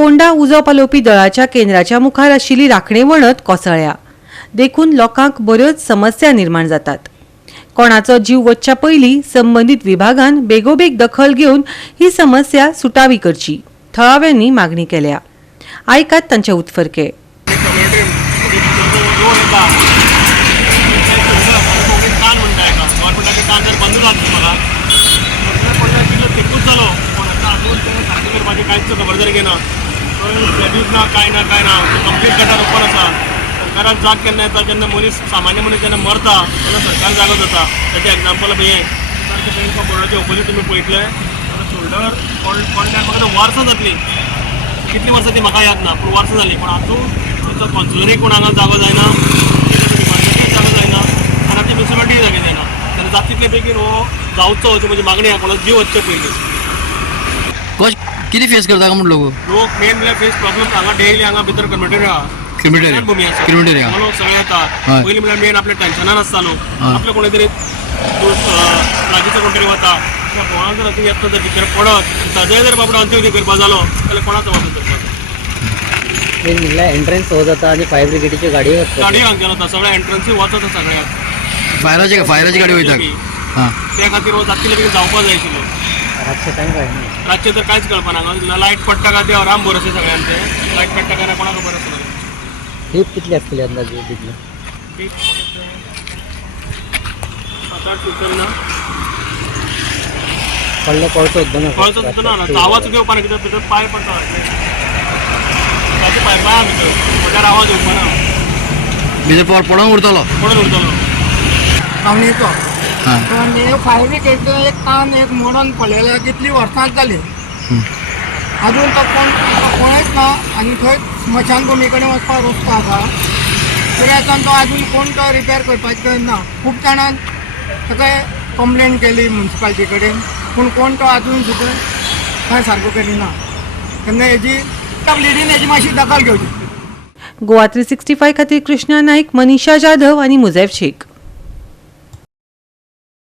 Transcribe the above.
फोंडा उजो पालोवपी दळाच्या केंद्राच्या मुखार आशिल्ली राखणी वणत कोसळ्ळ्या. देखून लोकांक बऱ्योच समस्या निर्माण जातात. कोणाचो जीव वचच्या पयलीं संबंदीत विभागान बेगोबेग दखल घेवन ही समस्या सुटावी करची थळाव्यांनी मागणी केल्या. आयकात तांचे उतफर्के. खबरदारी घेना ना काय ना कंप्लीट गटार ओपन आसा. सरकाराक जाग केन्ना येता जेन्ना मनीस सामान्य मनीस जेन्ना मरता तेन्ना सरकार जागो जाता. ताचें एग्जाम्पल हे बँक ऑफ बरोडाचे ओपोजीट तुमी पळयतले शोल्डर पडल्यार म्हाका वर्सां जातली. कितलीं वर्सां ती म्हाका याद ना पूण वर्सां जालीं. पूण आजून ताचो कॉन्सुलरी कोण हांगा जागो जायना, डिपार्टमेंटाक जागो जायना आनी ती म्युनिसिपालिटीक जागे जायना. तेन्ना जाता तितले बेगीन हो जावचो अशी म्हजी मागणी आहा. कोणाचो जीव वचचे पयलीं किती फेस करता का म्हटलं लोक मेन म्हणल्यार फेस प्रॉब्लम हांगा डेली हांगा भितर कम्युनिटी आहा. भूमी आसा लोक सगळे येता. पयलीं म्हणल्यार मेन आपल्या टेन्शनान आसता लोक. आपले कोणी तरी लागींचो कोण तरी वता किंवा कोणाक जर अती येता जर भितर पडत ताजेय जर बाबडो अंत्यविधी करपा जालो जाल्यार कोणाचो वाटो करपाचो. मेन म्हणल्यार एंट्रन्स हो जाता आनी फायर ब्रिगेडीच्यो गाडयो गाडी हांगा वता सगळ्या एंट्रन्सी वचत सगळ्याक. फायराची गाडी वयता त्या खातीर हो जातले बेगीन जावपा जाय आशिल्लो. रातचे टायम काय रातचे तर कांयच कळपाना. हांगा लायट पडटा काय ते आराम भरोसे सगळ्यांचे. लायट पडटा काय कोणाक खबर आसना. हीप कितली आसतली अंदाजे तितली 7-8 सुद्दां ना पडलो कळचो सुद्दां ना. कळचो सुद्दां ना. आवाज येवपा ना कित्याक भितर पाय पडटा ताचे पाय भितर म्हटल्यार आवाज येवपा ना. भितर पडोन उरतलो पडून उरतलो. पावणेचो पण हे फायर ब्रिगेडचो एक काम एक मोडून पडलेले कितली वर्सां जाली अजून तो कोणेच ना. आनी थंय स्मशान भुमी कडेन वचपाक रस्तो आसा तरी तो अजून कोण तो रिपेर करपाचें ना. खूब जाणां ताका कंप्लेन केली म्युनिसिपालिटी कडेन पूण कोण तो अजून सुद्दां कांय सारको करिना. तेन्ना हेजी लेडीन हेजी मातशी दखल घेवची. गोवा 365 खातीर कृष्णा नाईक, मनीषा जाधव आनी मुझैफ शेख.